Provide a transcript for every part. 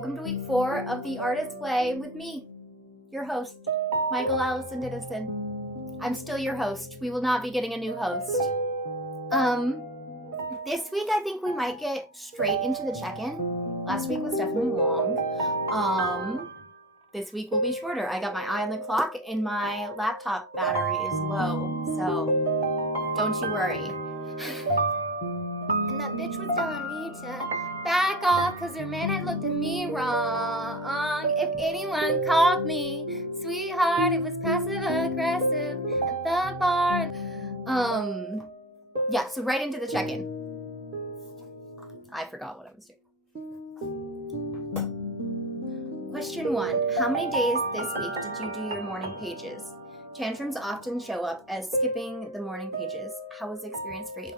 Welcome to week 4 of The Artist's Way with me, your host, Michael Allison Dennison. I'm still your host. We will not be getting a new host. This week I think we might get straight into the check-in. Last week was definitely long. This week will be shorter. I got my eye on the clock and my laptop battery is low, so don't you worry. And that bitch was telling me to back off because her man had looked at me wrong. If anyone called me sweetheart, it was passive aggressive at the bar. Yeah, so right into the check-in. I forgot what I was doing. Question 1. How many days this week did you do your morning pages? Tantrums often show up as skipping the morning pages. How was the experience for you?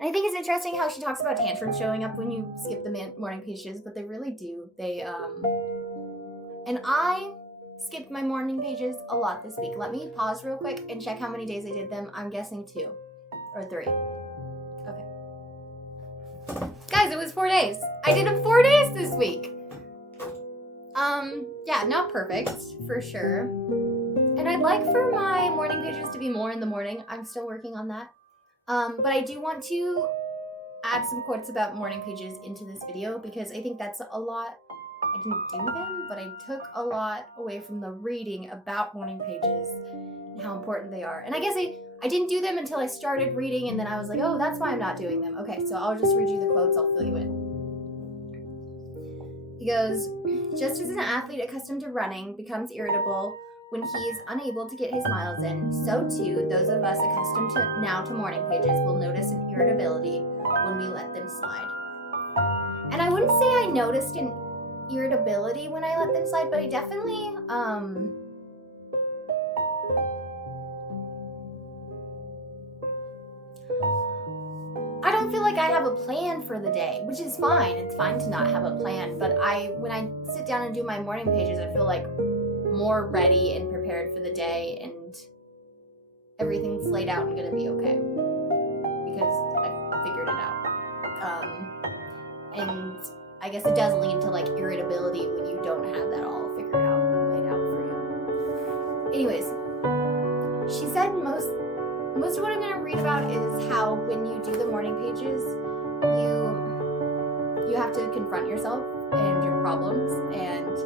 And I think it's interesting how she talks about tantrums showing up when you skip the morning pages, but they really do. And I skipped my morning pages a lot this week. Let me pause real quick and check how many days I did them. I'm guessing 2 or 3. Okay. Guys, it was 4 days. I did them 4 days this week. Yeah, not perfect, for sure. And I'd like for my morning pages to be more in the morning. I'm still working on that. But I do want to add some quotes about morning pages into this video because I think that's a lot. I didn't do them, but I took a lot away from the reading about morning pages and how important they are. And I guess I didn't do them until I started reading, and then I was like, oh, that's why I'm not doing them. Okay, so I'll just read you the quotes. I'll fill you in. He goes, just as an athlete accustomed to running becomes irritable when he is unable to get his miles in, so too those of us accustomed to morning pages will notice an irritability when we let them slide. And I wouldn't say I noticed an irritability when I let them slide, but I definitely I don't feel like I have a plan for the day, which is fine. It's fine to not have a plan, but when I sit down and do my morning pages, I feel like more ready and prepared for the day, and everything's laid out and gonna be okay because I figured it out. And I guess it does lead to like irritability when you don't have that all figured out and laid out for you. Anyways, she said most of what I'm gonna read about is how when you do the morning pages, you have to confront yourself and your problems, and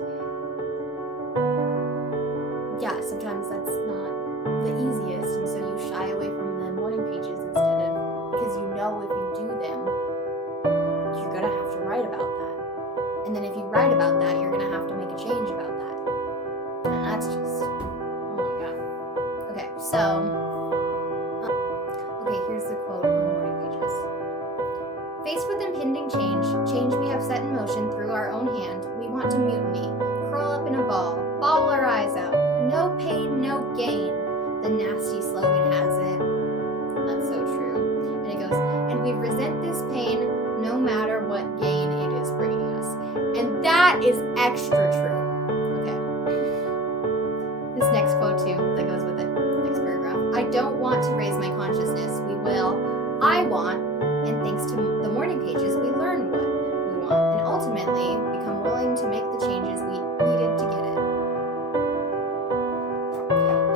yeah, sometimes that's not the easiest, and so you shy away from the morning pages instead of, because you know if you do them, you're gonna have to write about that. And then if you write about that, you're gonna have to make a change about that. And that's just, oh my god. Okay, so, here's the quote on morning pages. Faced with impending change we have set in motion through our own hand, we want to mutiny, curl up in a ball, bawl our eyes out. No pain, no gain, the nasty slogan has it. That's so true. And it goes, and we resent this pain no matter what gain it is bringing us. And that is extra true. Okay. This next quote too, that goes with it. Next paragraph. I don't want to raise my consciousness. We will. I want, and thanks to the morning pages, we learn what we want, and ultimately become willing to make the changes we needed to get it.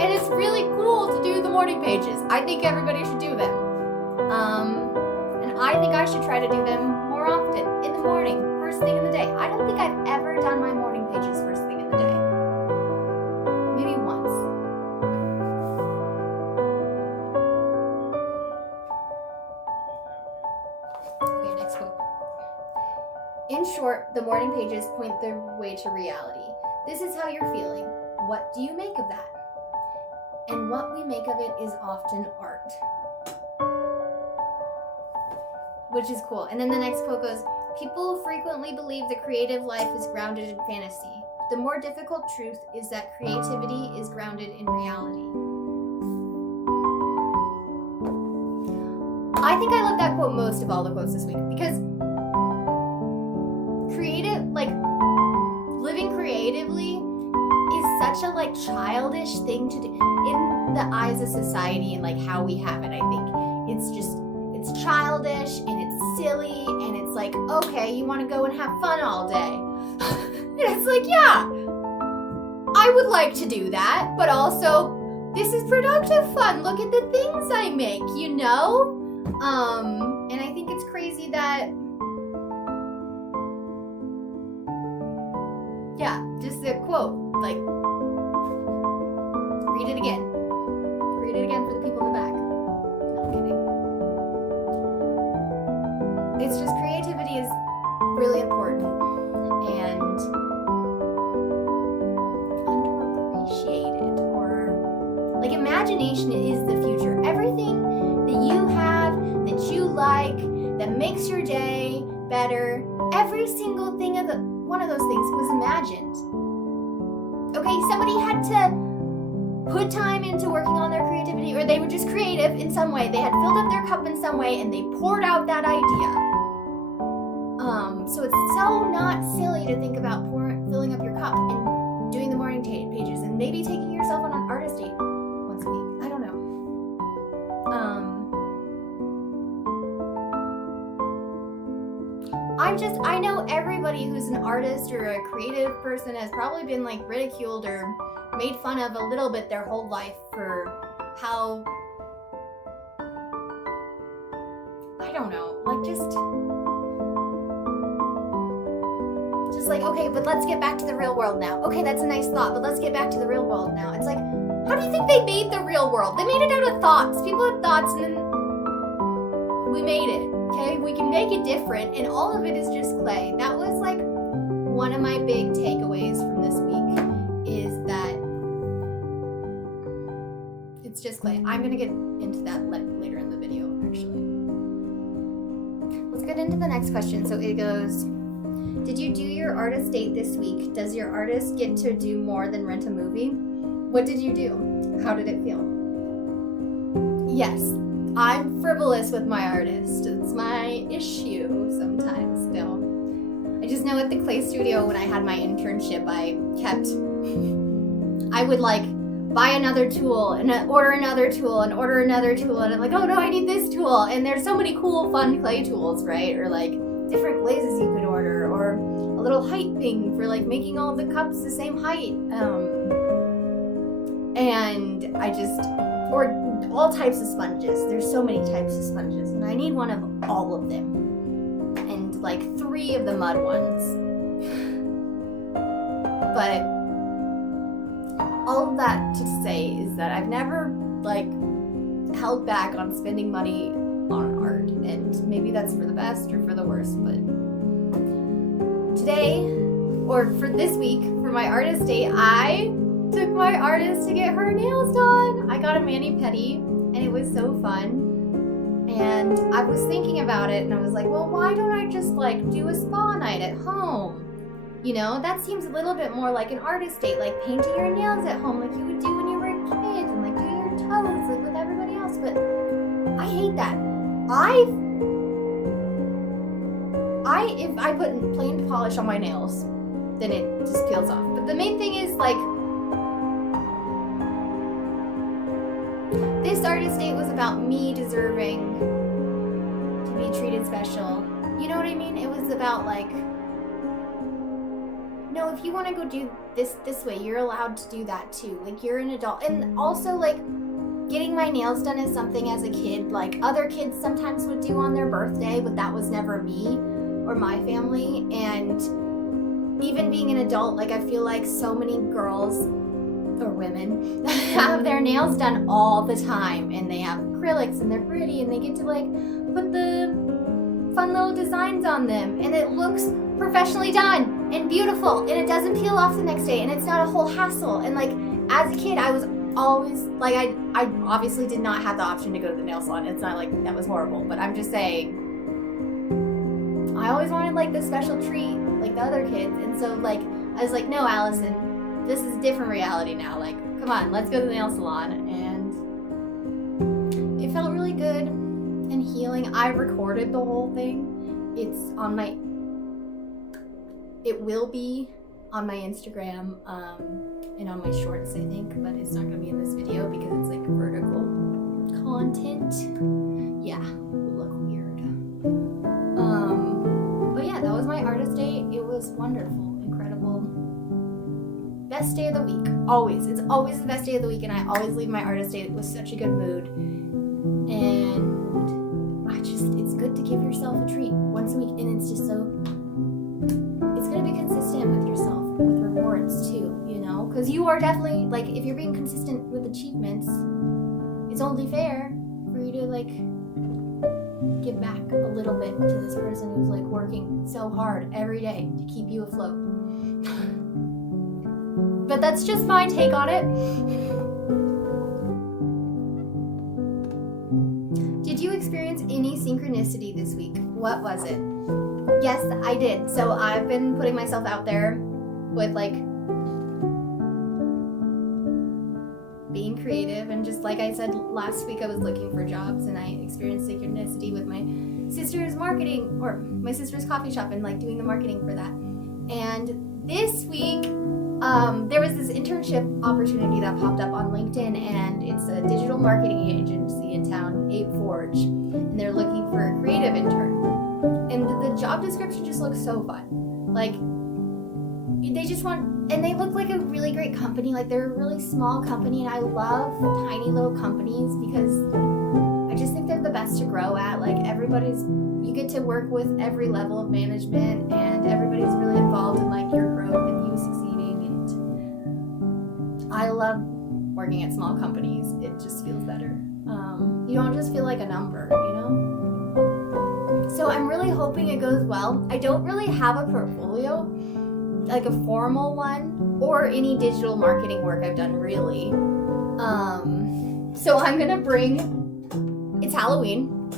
And it's really cool to do the morning pages. I think everybody should do them. And I think I should try to do them more often in the morning, first thing in the day. I don't think I've ever done my morning pages first thing in the day. Maybe once. Okay, next quote. In short, the morning pages point the way to reality. This is how you're feeling. What do you make of that? And what we make of it is often art. Which is cool. And then the next quote goes, people frequently believe the creative life is grounded in fantasy. The more difficult truth is that creativity is grounded in reality. I think I love that quote most of all the quotes this week because living creatively is such a childish thing to do in the eyes of society and how we have it. I think it's childish and it's silly and it's like, okay, you want to go and have fun all day. And it's like, yeah, I would like to do that, but also this is productive fun. Look at the things I make, you know? And I think it's crazy that, yeah, just a quote, like, read it again. Read it again for the people in the back. No, I'm kidding. It's just creativity is really important and underappreciated, or like imagination is the future. Everything that you have, that you like, that makes your day better, every single thing of one of those things was imagined. Okay, somebody had to put time into working on their creativity, or they were just creative in some way. They had filled up their cup in some way and they poured out that idea. So it's so not silly to think about filling up your cup and doing the morning pages and maybe taking yourself on an artist date once a week. I don't know. I know everybody who's an artist or a creative person has probably been like ridiculed or made fun of a little bit their whole life for how, I don't know, like just like, okay, but let's get back to the real world now. Okay, that's a nice thought, but let's get back to the real world now. It's like, how do you think they made the real world? They made it out of thoughts. People had thoughts and then we made it, okay? We can make it different, and all of it is just clay. That was like one of my big takeaways from this week, is that it's just clay. I'm gonna get into that later in the video, actually. Let's get into the next question. So it goes, did you do your artist date this week? Does your artist get to do more than rent a movie? What did you do? How did it feel? Yes, I'm frivolous with my artist. It's my issue sometimes still. I just know at the clay studio when I had my internship, I would like buy another tool and order another tool and order another tool, and I'm like, oh no, I need this tool. And there's so many cool, fun clay tools, right? Or like different glazes you could order, or a little height thing for like making all the cups the same height. And I just, or all types of sponges. There's so many types of sponges, and I need one of all of them. And like 3 of the mud ones. But all of that to say is that I've never like held back on spending money on art, and maybe that's for the best or for the worst, but today, or for this week, for my artist date, I took my artist to get her nails done. I got a mani-pedi, and it was so fun. And I was thinking about it, and I was like, well, why don't I just like do a spa night at home? You know, that seems a little bit more like an artist date, like painting your nails at home like you would do when you were a kid, and like doing your toes like with everybody else. But I hate that. If I put plain polish on my nails, then it just peels off. But the main thing is like, this artist date was about me deserving to be treated special. You know what I mean? It was about like, no, if you want to go do this way, you're allowed to do that too. Like, you're an adult. And also like, getting my nails done is something as a kid, like other kids sometimes would do on their birthday, but that was never me or my family. And even being an adult, like I feel like so many girls or women have their nails done all the time, and they have acrylics and they're pretty and they get to like put the fun little designs on them, and it looks professionally done and beautiful, and it doesn't peel off the next day, and it's not a whole hassle. And like as a kid, I was always like, I obviously did not have the option to go to the nail salon. It's not like that was horrible, but I'm just saying, I always wanted like the special treat like the other kids. And so like I was like, no, Allison, this is a different reality now. Like, come on, let's go to the nail salon. And it felt really good and healing. I recorded the whole thing. It will be on my Instagram and on my shorts, I think, but it's not gonna be in this video because it's like vertical content. Yeah, it would look weird. most wonderful, incredible, best day of the week. Always. It's always the best day of the week, and I always leave my artist day with such a good mood. And it's good to give yourself a treat once a week, and it's just so, it's going to be consistent with yourself, with rewards too, because you are definitely, like, if you're being consistent with achievements, it's only fair for you to, like, give back a little bit to this person who's, like, working so hard every day to keep you afloat. But that's just my take on it. Did you experience any synchronicity this week? What was it? Yes, I did. So I've been putting myself out there with, like, being creative, and just like I said last week, I was looking for jobs, and I experienced synchronicity with my sister's marketing, or my sister's coffee shop, and, like, doing the marketing for that. And this week, there was this internship opportunity that popped up on LinkedIn, and it's a digital marketing agency in town, Ape Forge, and they're looking for a creative intern. And the job description just looks so fun. Like, they just want, and they look like a really great company. Like, they're a really small company, and I love tiny little companies because I just think they're the best to grow at. Like, you get to work with every level of management, and everybody's really involved in, like, your growth and you succeeding. And I love working at small companies. It just feels better. You don't just feel like a number, So I'm really hoping it goes well. I don't really have a portfolio, like a formal one, or any digital marketing work I've done, really. So I'm gonna bring, it's Halloween.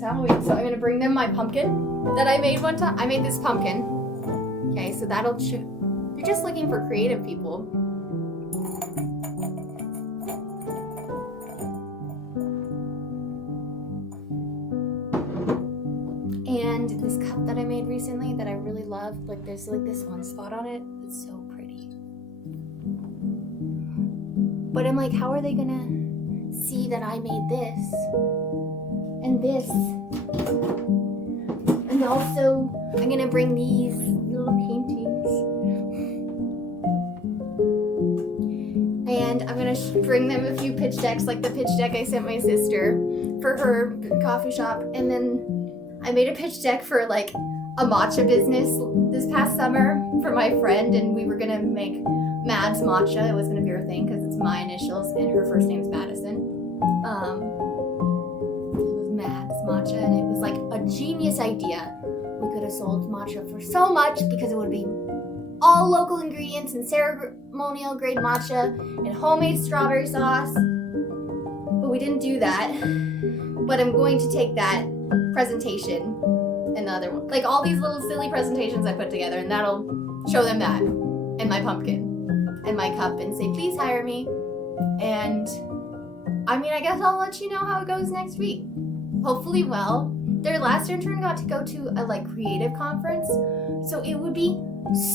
So I'm gonna bring them my pumpkin that I made one time. I made this pumpkin. Okay, so that'll you're just looking for creative people. And this cup that I made recently that I really love, like, there's, like, this one spot on it. It's so pretty. But I'm like, how are they gonna see that I made this and this? And also, I'm gonna bring these little paintings. And I'm gonna bring them a few pitch decks, like the pitch deck I sent my sister for her coffee shop. And then I made a pitch deck for, like, a matcha business this past summer for my friend, and we were gonna make Mad's Matcha. It was gonna be her thing because it's my initials and her first name's Madison. It was Mad's Matcha, and it was, like, a genius idea. We could have sold matcha for so much because it would be all local ingredients and ceremonial grade matcha and homemade strawberry sauce. But we didn't do that. But I'm going to take that presentation and the other one, like, all these little silly presentations I put together, and that'll show them that, and my pumpkin and my cup, and say, please hire me. And I mean, I guess I'll let you know how it goes next week. Hopefully well. Their last intern got to go to a, like, creative conference, so it would be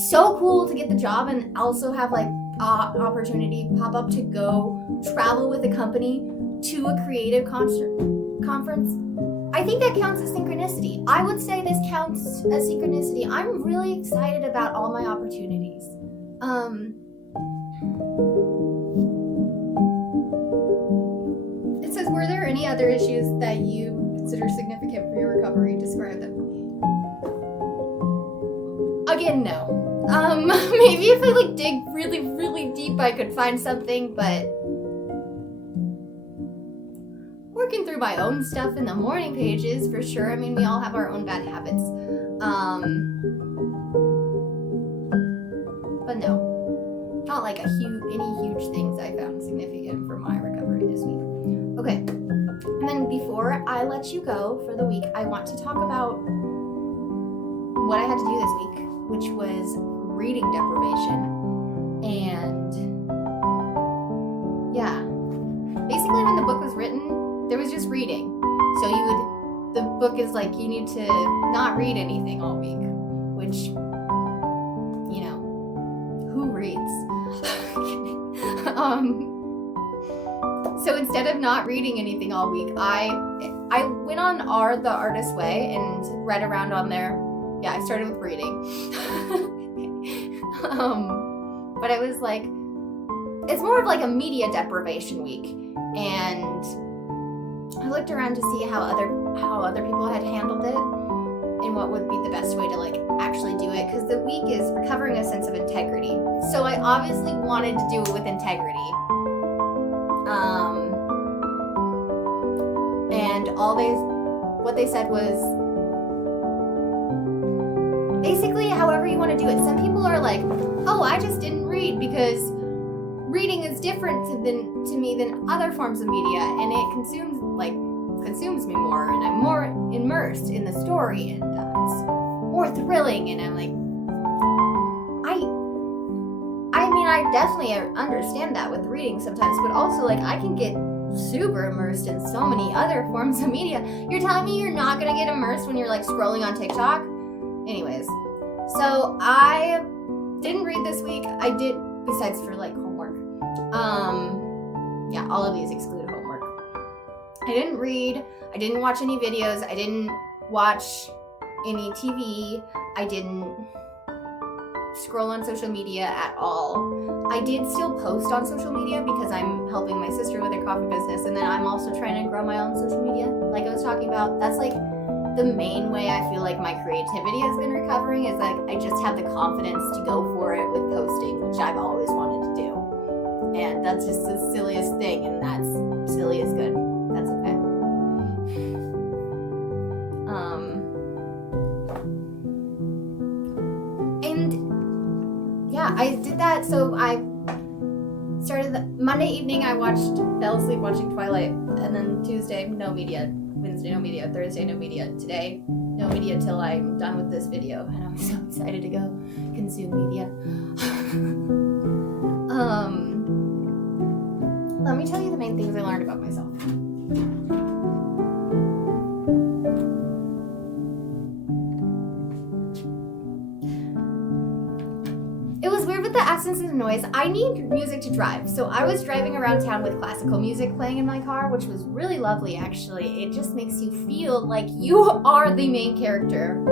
so cool to get the job and also have, like, opportunity pop up to go travel with a company to a creative conference. I think that counts as synchronicity. I would say this counts as synchronicity. I'm really excited about all my opportunities. It says, were there any other issues that you consider significant for your recovery? Describe them. Again, no. Maybe if I, like, dig really, really deep, I could find something, but working through my own stuff in the morning pages, for sure. I mean, we all have our own bad habits. But no. Not like any huge things I found significant for my recovery this week. Okay. And then before I let you go for the week, I want to talk about what I had to do this week, which was reading deprivation. And yeah. Basically, when the book was written, there was just reading. So the book is like, you need to not read anything all week, which, who reads? So instead of not reading anything all week, I went on the Artist Way and read around on there yeah, I started with reading. But I was like, it's more of like a media deprivation week, and I looked around to see how other people had handled it and what would be the best way to like actually do it, because the week is recovering a sense of integrity. So I obviously wanted to do it with integrity. And what they said was basically however you want to do it. Some people are like, oh, I just didn't read because reading is different to me than other forms of media, and it consumes me more, and I'm more immersed in the story, and it's more thrilling. And I'm like, I mean, I definitely understand that with reading sometimes, but also like I can get super immersed in so many other forms of media. You're telling me you're not gonna get immersed when you're like scrolling on TikTok? Anyways, so I didn't read this week. I did, besides for like homework. Yeah, all of these exclude homework. I didn't read. I didn't watch any videos. I didn't watch any TV. I didn't scroll on social media at all. I did still post on social media because I'm helping my sister with her coffee business, and then I'm also trying to grow my own social media. Like I was talking about, that's like the main way I feel like my creativity has been recovering, is like I just have the confidence to go for it with posting, which I've always wanted to do. And that's just the silliest thing, and that's silly is good. That's okay. And yeah, I did that. So I started Monday evening. I fell asleep watching Twilight, and then Tuesday, no media. Wednesday, no media. Thursday, no media. Today, no media till I'm done with this video, and I'm so excited to go consume media. Let me tell you the main things I learned about myself. It was weird with the absence of noise. I need music to drive, so I was driving around town with classical music playing in my car, which was really lovely, actually. It just makes you feel like you are the main character.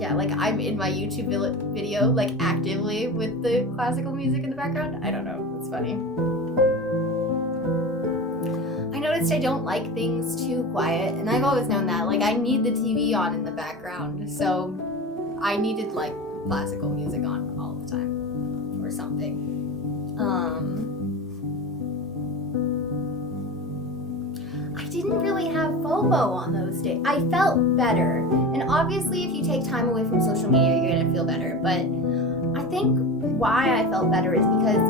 Yeah, like I'm in my YouTube video, like actively with the classical music in the background. I don't know, it's funny. I noticed I don't like things too quiet, and I've always known that. Like I need the TV on in the background, so I needed like classical music on all the time or something. I didn't really have FOMO on those days. I felt better, and obviously if you take time away from social media, you're gonna feel better, but I think why I felt better is because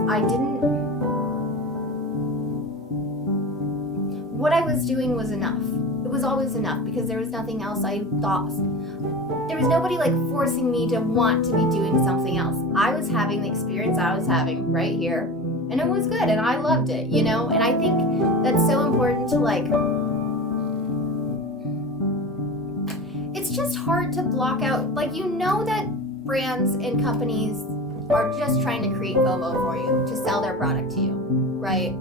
what I was doing was enough. It was always enough because there was nothing else I thought. There was nobody like forcing me to want to be doing something else. I was having the experience I was having right here, and it was good, and I loved it, you know? And I think that's so important to like, it's just hard to block out, like, you know that brands and companies are just trying to create FOMO for you to sell their product to you, right?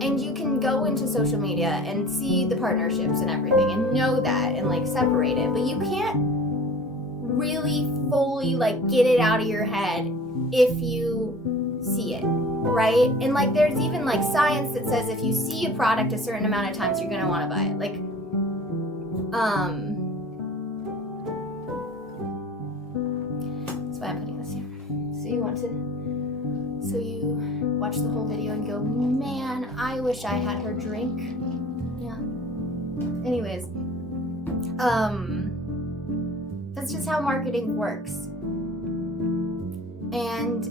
And you can go into social media and see the partnerships and everything and know that and like separate it, but you can't really fully like get it out of your head if you see it, right? And like there's even like science that says if you see a product a certain amount of times, you're gonna want to buy it. Like that's why I'm putting this here. So you watch the whole video and go, man, I wish I had her drink. Yeah. Anyways, that's just how marketing works. And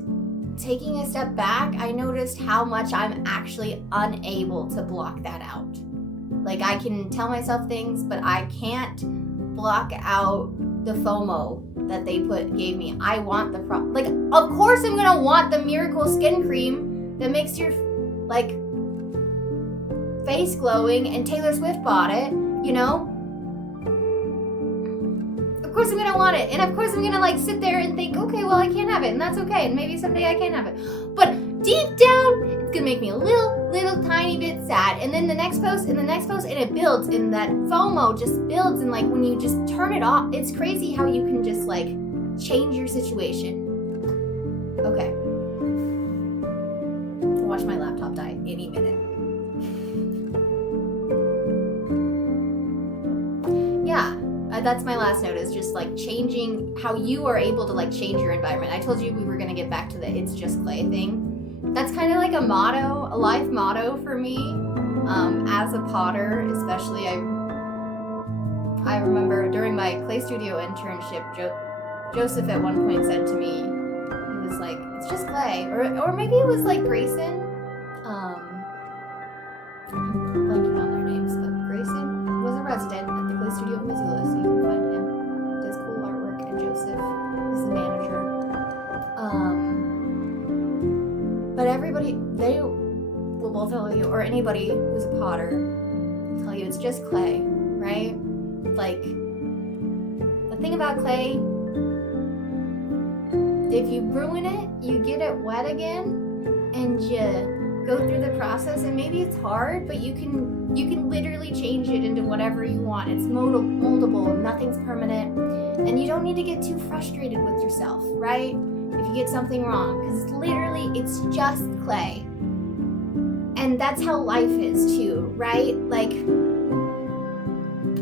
taking a step back, I noticed how much I'm actually unable to block that out. Like I can tell myself things, but I can't block out the FOMO that they gave me. I want the like, of course I'm gonna want the miracle skin cream that makes your like face glowing, and Taylor Swift bought it, you know? Of course I'm gonna want it, and of course I'm gonna like sit there and think, okay, well I can't have it, and that's okay, and maybe someday I can have it. But deep down, it's gonna make me a little little tiny bit sad, and then the next post, and the next post, and it builds, and that FOMO just builds, and like when you just turn it off, it's crazy how you can just like change your situation. Okay. Watch my laptop die any minute. Yeah, that's my last note, is just like changing how you are able to like change your environment. I told you we were gonna get back to the it's just clay thing. That's kind of like a motto, a life motto for me, as a potter, especially. I remember during my clay studio internship, Joseph at one point said to me, he was like, it's just clay. Or maybe it was like Grayson. I'm blanking on their names, but Grayson was a resident at the clay studio in Missoula, so you can find him. Does cool artwork, and Joseph is the manager. But everybody, they will both tell you, or anybody who's a potter will tell you it's just clay, right? Like, the thing about clay, if you ruin it, you get it wet again, and you go through the process, and maybe it's hard, but you can literally change it into whatever you want. It's moldable, nothing's permanent, and you don't need to get too frustrated with yourself, right? If you get something wrong, because it's just clay. And that's how life is too, right? Like,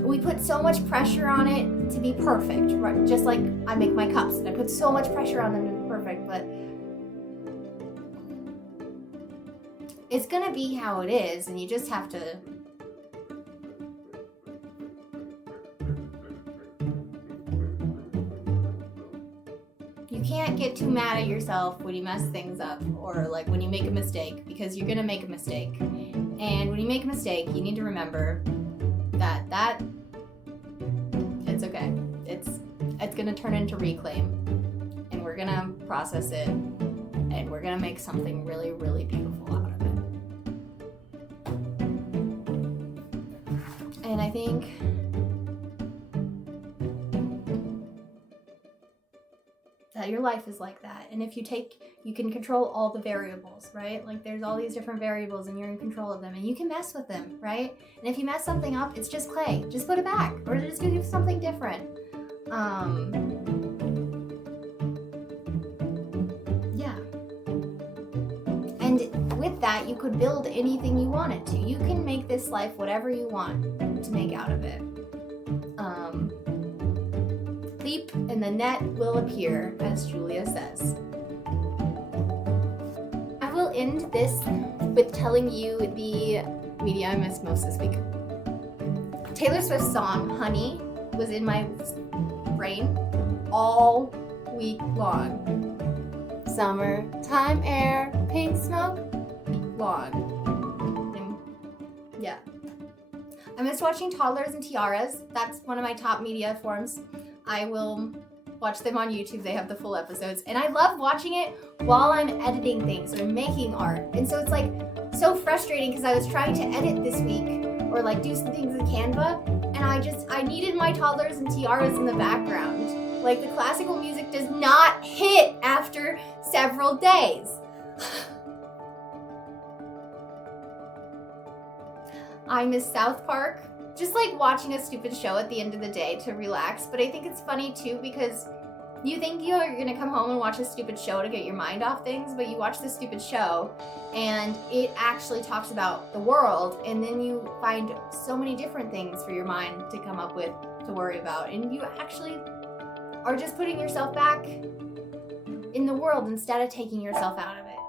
we put so much pressure on it to be perfect, right? Just like I make my cups, and I put so much pressure on them to be perfect, but it's gonna be how it is, and you just have to can't get too mad at yourself when you mess things up, or like when you make a mistake, because you're gonna make a mistake. And when you make a mistake, you need to remember that it's okay. It's gonna turn into reclaim, and we're gonna process it, and we're gonna make something really, really beautiful out of it. And I think that your life is like that. And if you can control all the variables, right? Like, there's all these different variables, and you're in control of them, and you can mess with them, right? And if you mess something up, it's just clay. Just put it back, or just do something different. Yeah. And with that, you could build anything you wanted to. You can make this life whatever you want to make out of it. Leap and the net will appear, as Julia says. I will end this with telling you the media I missed most this week. Taylor Swift's song, Honey, was in my brain all week long. Summertime air, pink smoke, long. And yeah. I missed watching Toddlers and Tiaras. That's one of my top media forms. I will watch them on YouTube. They have the full episodes. And I love watching it while I'm editing things or making art. And so it's like so frustrating, because I was trying to edit this week, or like do some things in Canva, and I needed my Toddlers and Tiaras in the background. Like, the classical music does not hit after several days. I miss South Park. Just like watching a stupid show at the end of the day to relax. But I think it's funny too, because you think you're gonna come home and watch a stupid show to get your mind off things, but you watch this stupid show and it actually talks about the world, and then you find so many different things for your mind to come up with, to worry about, and you actually are just putting yourself back in the world instead of taking yourself out of it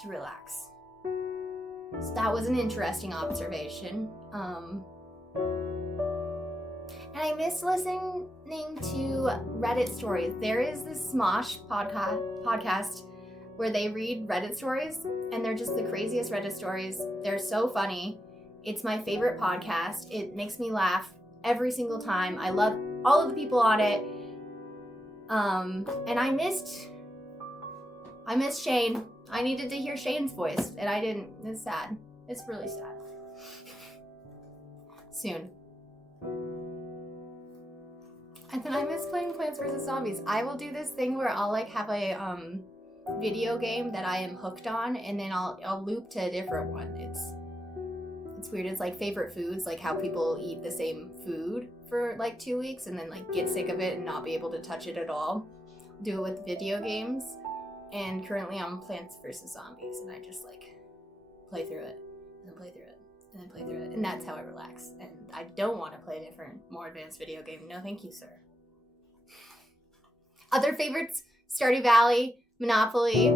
to relax. So that was an interesting observation. And I miss listening to Reddit stories. There is this Smosh podcast where they read Reddit stories, and they're just the craziest Reddit stories. They're so funny. It's my favorite podcast. It makes me laugh every single time. I love all of the people on it. And I missed Shane. I needed to hear Shane's voice, and I didn't. It's sad. It's really sad. Soon. And then I miss playing Plants vs. Zombies. I will do this thing where I'll like have a video game that I am hooked on, and then I'll loop to a different one. It's weird. It's like favorite foods, like how people eat the same food for like 2 weeks and then like get sick of it and not be able to touch it at all. Do it with video games. And currently I'm Plants vs. Zombies, and I just like play through it and then play through it and then play through it, and that's how I relax. And I don't want to play a different, more advanced video game. No, thank you, sir. Other favorites: Stardew Valley, Monopoly,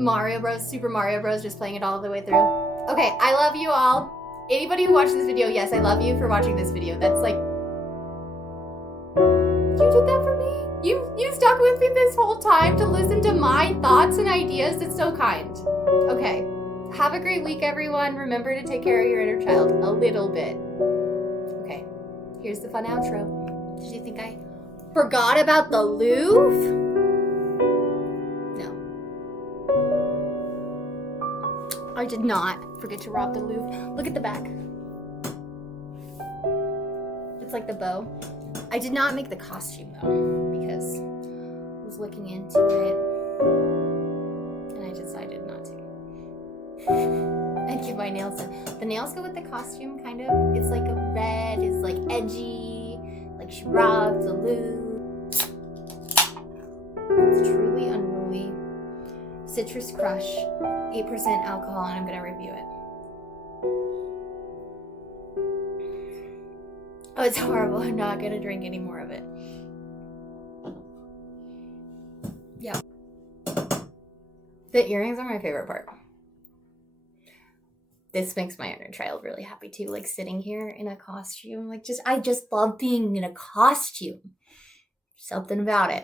Mario Bros, Super Mario Bros, just playing it all the way through. Okay, I love you all. Anybody who watched this video, yes, I love you for watching this video. That's like, you did that for me? You stuck with me this whole time to listen to my thoughts and ideas? It's so kind. Okay, have a great week, everyone. Remember to take care of your inner child a little bit. Okay, here's the fun outro. Did you think I forgot about the Louvre? I did not forget to rob the Louvre. Look at the back. It's like the bow. I did not make the costume though, because I was looking into it and I decided not to. I'd get my nails done. The nails go with the costume, kind of. It's like a red, it's like edgy, like she robbed the Louvre. It's truly unruly. Citrus Crush. 8% alcohol, and I'm gonna review it. Oh, it's horrible. I'm not gonna drink any more of it. Yeah. The earrings are my favorite part. This makes my inner child really happy too, like sitting here in a costume. Like I just love being in a costume. Something about it.